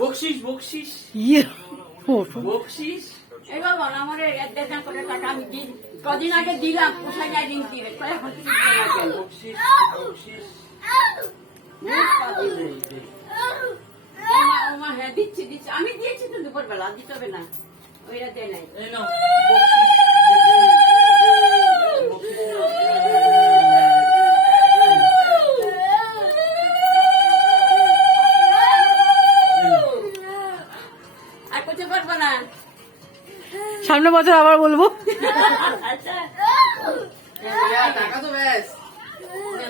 বকশিস বকশিস বকশিস এবার বল আমার 1.5 করে টাকা আমি কদিন আগে দিলাম পোষাই না দিন দিয়ে এখন বকশিস বকশিস ওমা হ্যাঁ দিচ্ছি দিচ্ছি আমি দিয়েছি তো দুপুরবেলা দিতে হবে না ওইটা দেয় নাই আর করতে পারবো না সামনে বছর আবার বলবো। টাকা তো ব্যাস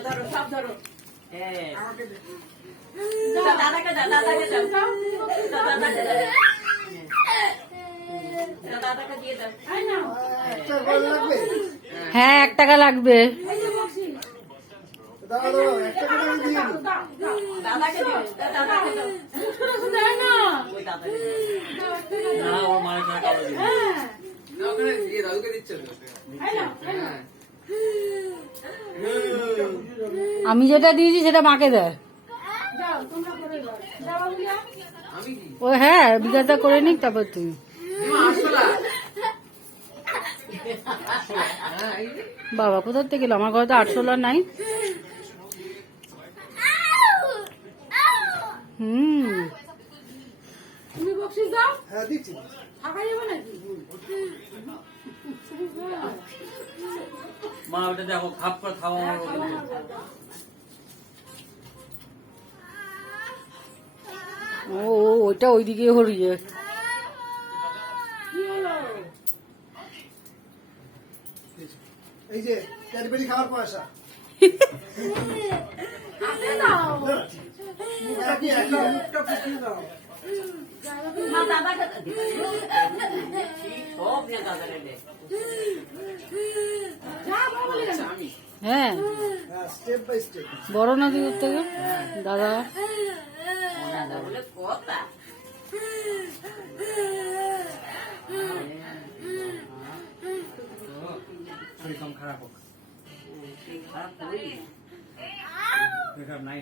ধরো সব ধরো দাদাকে দাও দাদাকে দাও দাদাকে দাও দাদাকে দিয়ে দাও হ্যাঁ 1 টাকা লাগবে। দাদাকে দিও দাদাকে দাও না ওই দাদাকে না ওর মায়ের টাকা কালো দিই না ওখানে দিয়ে দাদুকে দিচ্ছ হ্যাঁ আমি যেটা দিয়েছি সেটা মাকে দেয়। আমি কি ও হ্যাঁ বিকাশটা করে নিক তারপর তুমি। বাবা কোথা থেকে গেল? আমার ঘরে তো 800 নাই। তুমি বকশিস দাও হ্যাঁ দিচ্ছি। থাকা যাবে নাকি মা ওটা দেখো খাপ করে খাওয়া আমার ও ওইটা ওইদিকে হরিয়ে এই যে ক্যাডবেরি খাওয়ার পয়সা। মুখটা কি একই? মুখটা ফুটিয়ে দাও। না দাদাকে সব না দাদাকে দে আমি হ্যাঁ হ্যাঁ স্টেপ বাই স্টেপ। বড় না দিকে থেকে দাদা দাদা বলে কথা শরীর কম খারাপ হোক খারাপ করি খারাপ নাই